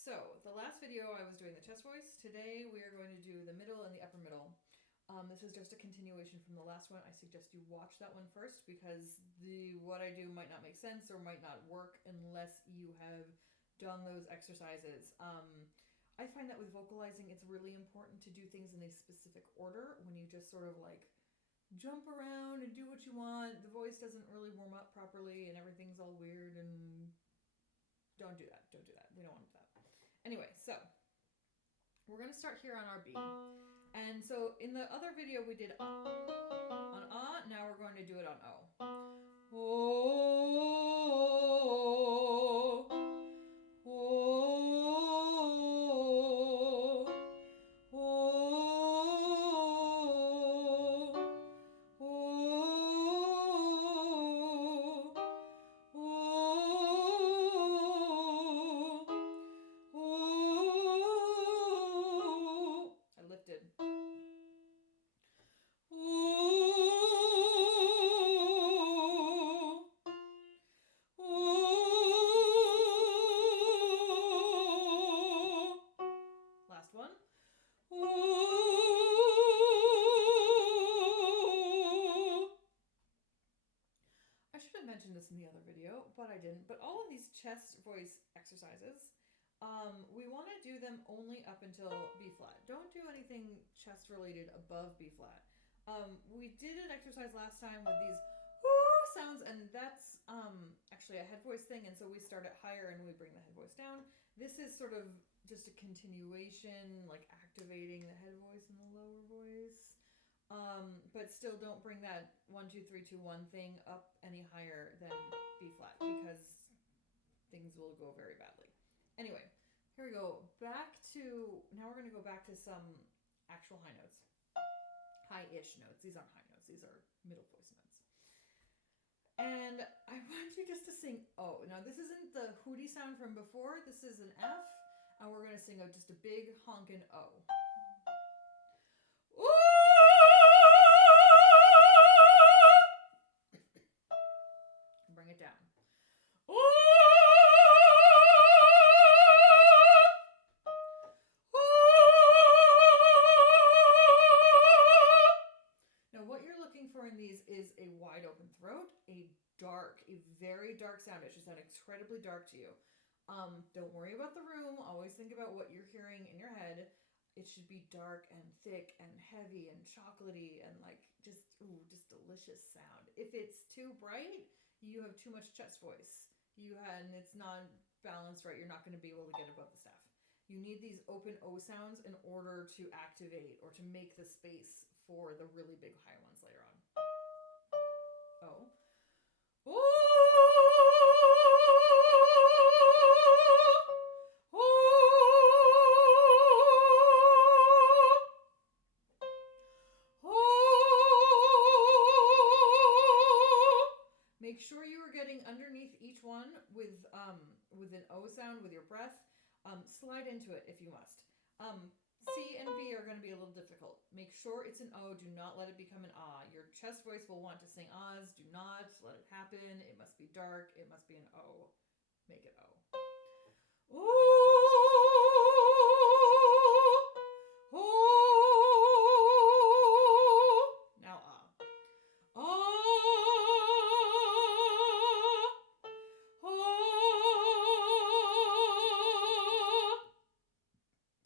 So the last video I was doing the chest voice. Today we are going to do the middle and the upper middle. This is just a continuation from the last one. I suggest you watch that one first because what I do might not make sense or might not work unless you have done those exercises. I find that with vocalizing, it's really important to do things in a specific order. When you just sort of like jump around and do what you want, the voice doesn't really warm up properly and everything's all weird, and don't do that. Don't do that. We don't want that. Anyway, so we're going to start here on our B. And so in the other video we did on ah, now we're going to do it on O. Oh, oh, oh, oh, oh. I lifted. Last one. I should have mentioned this in the other video, but I didn't. But all of these chest voice exercises, we want to do them only up until B flat. Don't do anything chest related above B flat. We did an exercise last time with these woo sounds, and that's actually a head voice thing, and so we start it higher and we bring the head voice down. This is sort of just a continuation, like activating the head voice and the lower voice. But still don't bring that 1, 2, 3, 2, 1 thing up any higher than B flat because things will go very badly. Anyway, here we go. Now we're going to go back to some actual high notes. High-ish notes. These aren't high notes. These are middle voice notes. And I want you just to sing O. Now this isn't the hooty sound from before. This is an F. And we're going to sing just a big honkin' O. Ooh! Bring it down. Ooh! Now what you're looking for in these is a wide open throat, a very dark sound. It should sound incredibly dark to you. Don't worry about the room. Always think about what you're hearing in your head. It should be dark and thick and heavy and chocolatey and like just delicious sound. If it's too bright, you have too much chest voice. And it's not balanced right. You're not going to be able to get above the staff. You need these open O sounds in order to activate or to make the space for the really big high ones later on. O. Ooh! Make sure you are getting underneath each one with an O sound with your breath. Slide into it if you must. C and B are going to be a little difficult. Make sure it's an O. Do not let it become an ah. Your chest voice will want to sing ahs. Do not let it happen. It must be dark. It must be an O. Make it O. Ooh! Ooh! Now ah.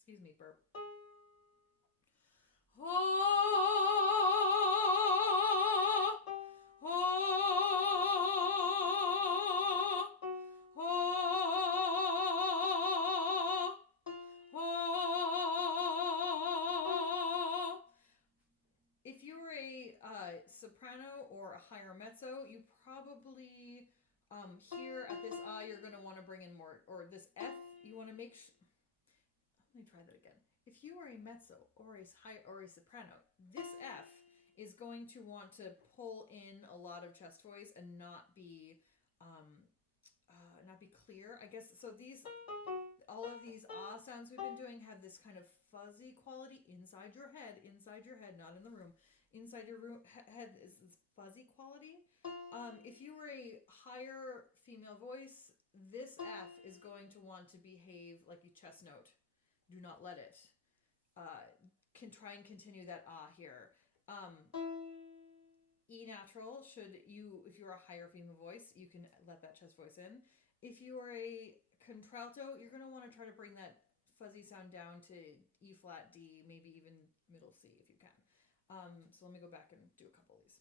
Excuse me, burp. If you were a soprano or a higher mezzo, you probably here at this ah you're going to want to bring in more, or this F you want to make let me try that again. If you are a mezzo or a soprano, this F is going to want to pull in a lot of chest voice and not be clear, I guess. So all of these ah sounds we've been doing have this kind of fuzzy quality inside your head, not in the room. Inside your head is this fuzzy quality. If you were a higher female voice, this F is going to want to behave like a chest note. Do not let it. Can try and continue that here. E natural should you, if you're a higher female voice, you can let that chest voice in. If you are a contralto, you're going to want to try to bring that fuzzy sound down to E flat D, maybe even middle C if you can. So let me go back and do a couple of these.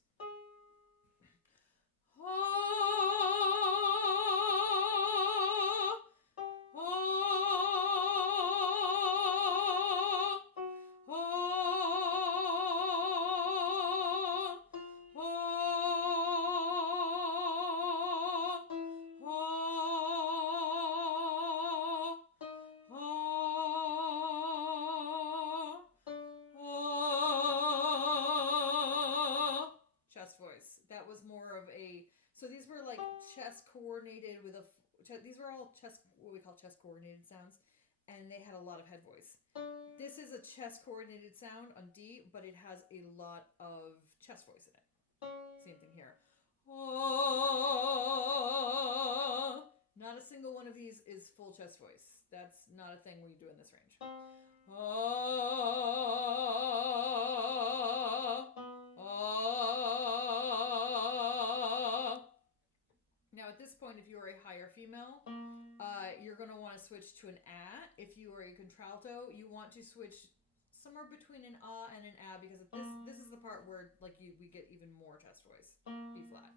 That was more of a, so these were like chest coordinated with these were all chest, what we call chest coordinated sounds, and they had a lot of head voice. This is a chest coordinated sound on D, but it has a lot of chest voice in it. Same thing here. Not a single one of these is full chest voice. That's not a thing we do in this range. Now at this point, if you are a higher female, you're going to want to switch to an A. If you are a contralto, you want to switch somewhere between an A and an A, because this is the part where like we get even more chest voice. B flat.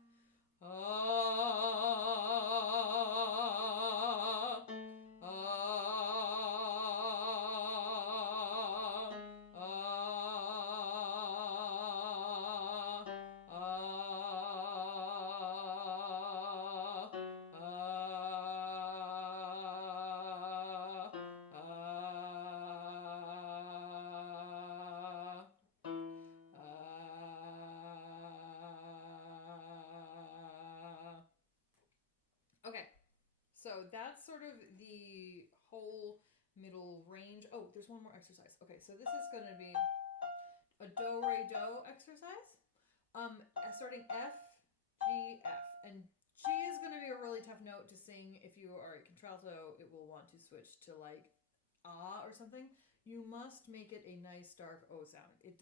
Okay, so that's sort of the whole middle range. Oh, there's one more exercise. Okay, so this is going to be a do, re, do exercise. Starting F, G, F. And G is going to be a really tough note to sing. If you are a contralto, it will want to switch to like ah or something. You must make it a nice dark O sound. G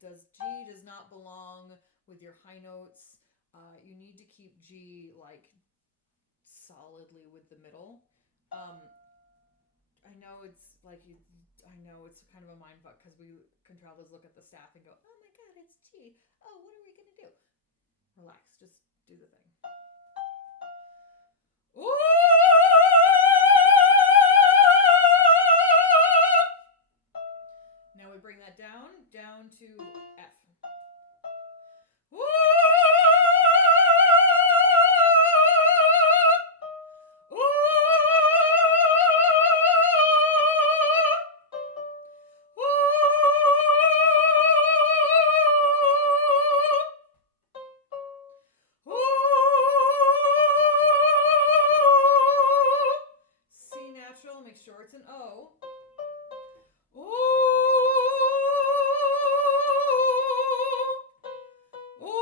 does not belong with your high notes. You need to keep G like solidly with the middle. I know it's like I know it's kind of a mind fuck because we contraltos look at the staff and go, oh my god, it's G. Oh, what are we gonna do? Relax, just do the thing. Ooh! Now we bring that down to F. Woo! Make sure it's an O. Ooh. Ooh.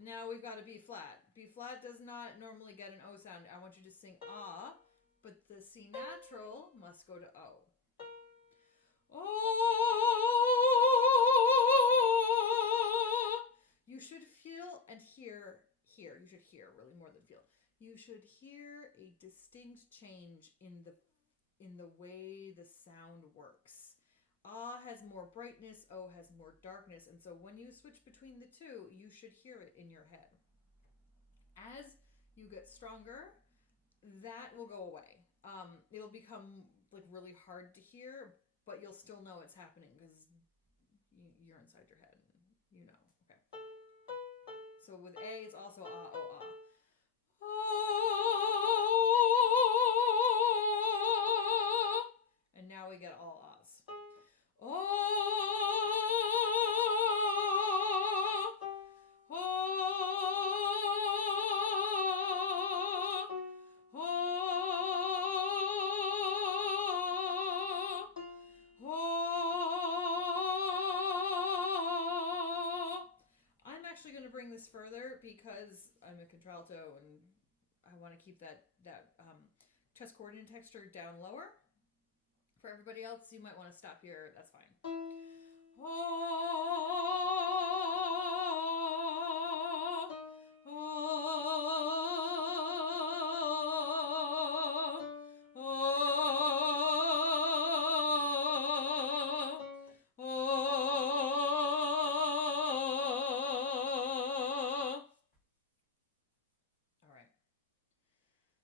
Now we've got a B flat. B flat does not normally get an O sound. I want you to sing ah, but the C natural must go to O. Oh. You should feel and hear. You should hear really more than feel. You should hear a distinct change in the way the sound works. Ah has more brightness, O has more darkness, and so when you switch between the two, you should hear it in your head. As you get stronger, that will go away. It'll become like really hard to hear, but you'll still know it's happening because you're inside your head and you know. Okay. So with A, it's also ah, oh, ah. And now we get all ahs. Oh. Further because contralto, and I want to keep that chest chord and texture down lower. For everybody else, you might want to stop here. That's fine.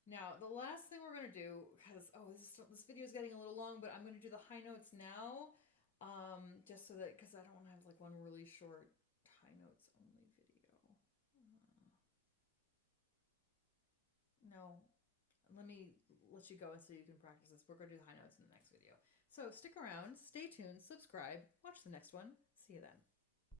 Now, the last thing we're going to do, because, this video is getting a little long, but I'm going to do the high notes now, just so that, because I don't want to have like one really short high notes only video. No, let me let you go so you can practice this. We're going to do the high notes in the next video. So stick around, stay tuned, subscribe, watch the next one. See you then.